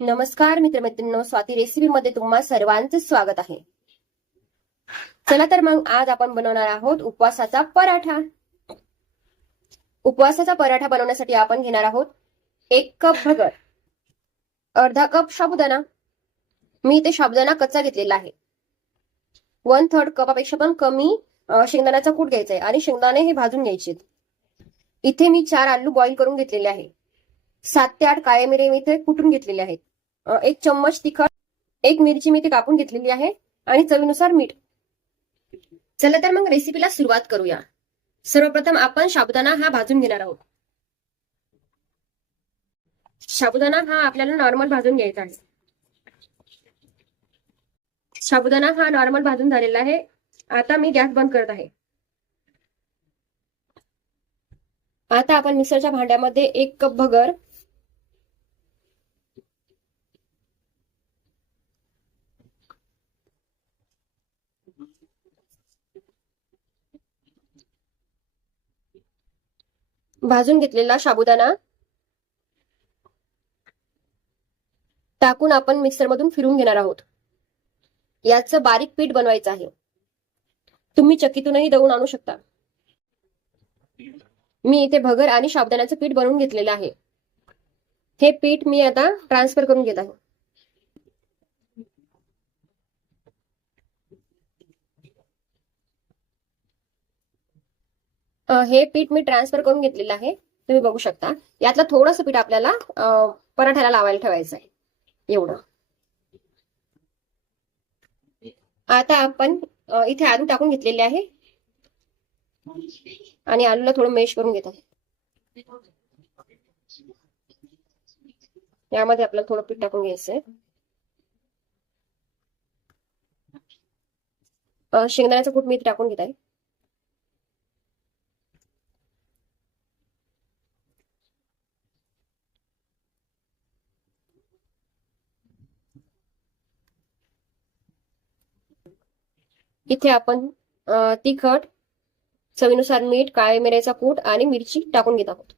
नमस्कार मित्रमैत्रिणींनो. स्वाती रेसिपी मध्ये तुम्हा सर्वांचं स्वागत आहे. चला तर मग आज आपण बनवणार आहोत उपवासाचा पराठा. उपवासाचा पराठा बनवण्यासाठी आपण घेणार आहोत एक कप भगर अर्धा कप साबुदाणा मी इथे साबुदाणा कच्चा घेतलेला आहे. वन थर्ड कपापेक्षा पण कमी शेंगदाण्याचा कूट घ्यायचा आहे आणि शेंगदाणे हे भाजून घ्यायचे इथे मी चार आलू बॉईल करून घेतलेले आहे. सात ते आठ काळे मिरे मी इथे कुटून घेतलेले आहेत. एक चम्मच तिखट एक मिरची मी ते कापून घेतलेली आहे आणि चवीनुसार मीठ. चला तर मग रेसिपीला सुरुवात करूया. सर्वप्रथम आपण साबुदाणा हा भाजून घेणार आहोत. साबुदाणा हा आपल्याला नॉर्मल भाजून घ्यायचा आहे. साबुदाणा हा नॉर्मल भाजून झालेला आहे. आता मी गॅस बंद करत आहे. आता आपण मिक्सरच्या भांड्यामध्ये एक कप भगर भाजून घेतलेला साबुदाणा. टाकून आपण मिक्सरमधून फिरून घेणार आहोत. याचं बारीक पीठ बनवायचं आहे. तुम्ही चकीतूनही दळून आणू शकता. मी इथे भगर आणि साबुदाण्याचं पीठ बनवून घेतलेलं आहे. हे पीठ मी आता ट्रान्सफर करून घेत आहे. हे पीठ मी ट्रान्सफर करून घेतलेलं आहे. तुम्ही बघू शकता. यातलं थोडंसं पीठ आपल्याला पराठ्याला लावायला ठेवायचं आहे. एवढं. आता आपण इथे आलू टाकून घेतलेले आहे. आणि आलूला थोडं मेश करून घेत आहे. यामध्ये आपल्याला थोडं पीठ टाकून घ्यायचंय शेंगदाण्याचं कूट मी इथे टाकून घेत आहे. इथे आपण तिखट चवीनुसार मीठ काळे मिऱ्याचा कूट आणि मिरची टाकून घेत आहोत.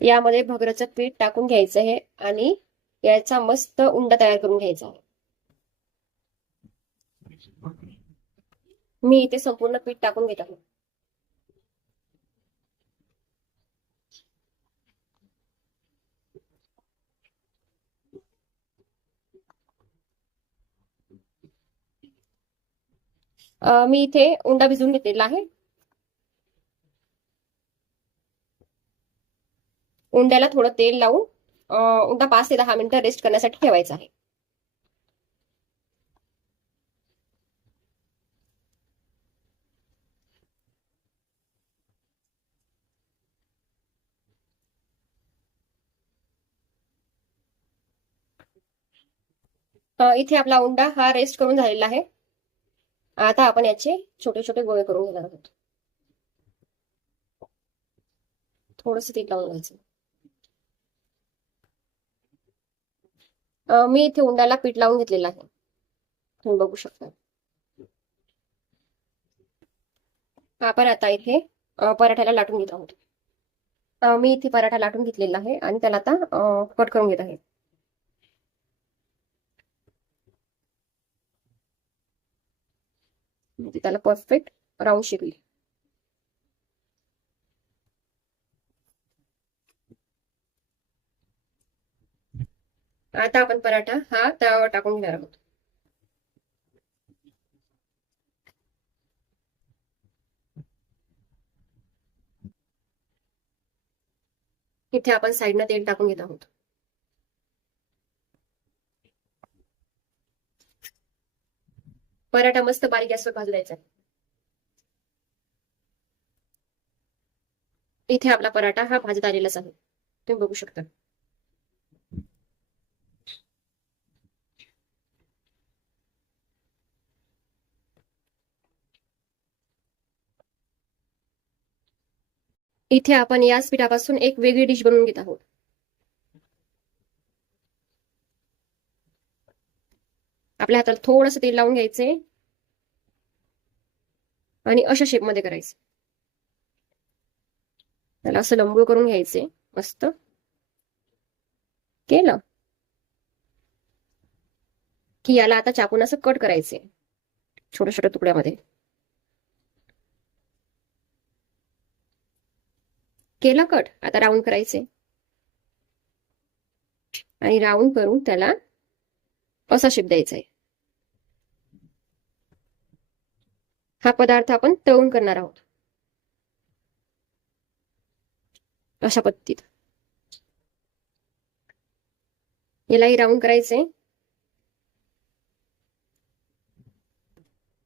यामध्ये भगराचं पीठ टाकून घ्यायचं आहे आणि याचा मस्त उंडा तयार करून घ्यायचा आहे. मी इथे संपूर्ण पीठ टाकून घेत आहोत मी इथे उंडा भिजवून घेतलेला आहे. उंड्याला थोडं तेल लावून उंडा पाच ते दहा मिनिटं रेस्ट करण्यासाठी ठेवायचा आहे. इथे आपला उंडा हा रेस्ट करून झालेला आहे. आता आपण याचे छोटे छोटे गोळे करून घेणार आहोत. थोडस तेल लावून घ्यायचं. मी इथे उंडाला पीठ लावून घेतलेलं आहे. तुम्ही बघू शकता. आपण आता इथे पराठ्याला लाटून घेत आहोत. मी इथे पराठा लाटून घेतलेला आहे आणि त्याला आता कट करून घेत आहे. म्हणजे त्याला परफेक्ट राऊंड शेप आता आपण पराठा हा तळावर टाकून घेणार आहोत. इथे आपण साईडनं तेल टाकून घेत आहोत. पराठा मस्त बारीक गॅसवर भाजू द्यायचा इथे आपला पराठा हा भाजत आलेलाच आहे. तुम्ही बघू शकता. इथे आपण याच पिठापासून एक वेगळी डिश बनवून घेत आहोत. आपल्या हाताला थोडंसं तेल लावून घ्यायचंय आणि अशा शेपमध्ये करायचं. त्याला असं लंबूळ करून घ्यायचे. मस्त. केलं. की याला आता चाकून असं कट करायचे. छोट्या छोट्या तुकड्यामध्ये. केला कट आता राऊंड करायचे. आणि राऊंड करून त्याला असा शेप द्यायचा आहे हा पदार्थ आपण तळून करणार आहोत. अशा पद्धतीत. यालाही राऊंड करायचंय.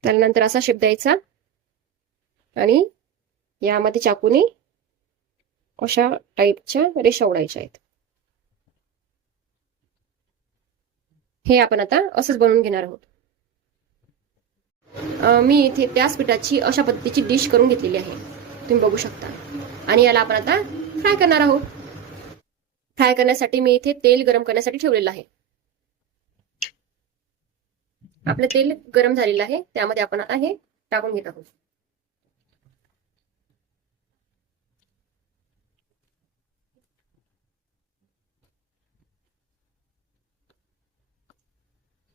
त्यानंतर असा शेप द्यायचा. आणि यामध्ये चाकूने अशा टाईपच्या रेषा उडायच्या आहेत. हे आपण आता असंच बनवून घेणार आहोत. मी इथे त्याच पिठाची अशा पद्धतीची डिश करून घेतलेली आहे. तुम्ही बघू शकता. आणि याला आपण आता फ्राय करणार आहोत. फ्राय करण्यासाठी मी इथे तेल गरम करण्यासाठी ठेवलेलं आहे. आपलं तेल गरम झालेलं आहे. त्यामध्ये आपण आता हे टाकून घेत आहोत.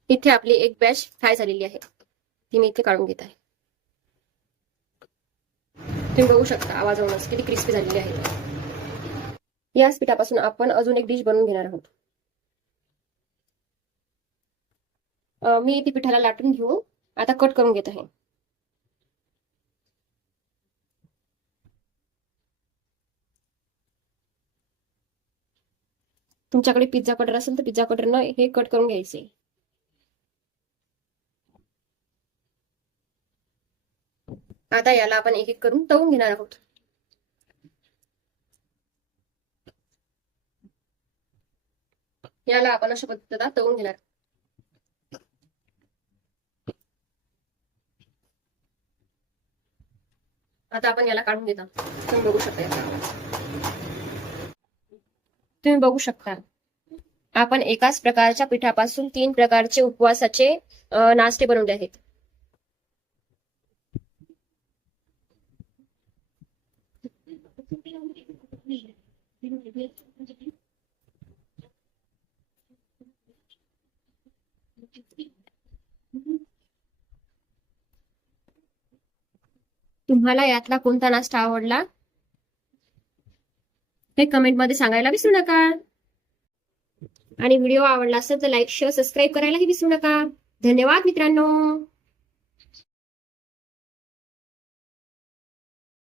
इथे आपली एक बॅच फ्राय झालेली आहे. ती मी इथे काढून घेत आहे. तुम्ही बघू शकता आवाज होऊनच किती क्रिस्पी झालेली आहे. याच पिठापासून आपण अजून एक डिश बनवून घेणार आहोत. मी इथे पिठाला लाटून घेऊन आता कट करून घेत आहे. तुमच्याकडे पिझ्झा कटर असेल तर पिझ्झा कटरनं हे कट करून घ्यायचे. आता याला आपण एक एक करून तळून घेणार आहोत. याला आपण अशा पद्धतीला तळून घेणार. आता आपण याला काढून घेता तुम्ही बघू शकता तुम्ही बघू शकता. आपण एकाच प्रकारच्या पिठापासून तीन प्रकारचे उपवासाचे नाश्ते बनवले आहेत. तुम्हाला यातला कोणता नाश्ता आवडला? हे कमेंटमध्ये सांगायला विसरू नका. आणि व्हिडिओ आवडला असेल तर लाईक शेअर सबस्क्राईब करायलाही विसरू नका. धन्यवाद मित्रांनो.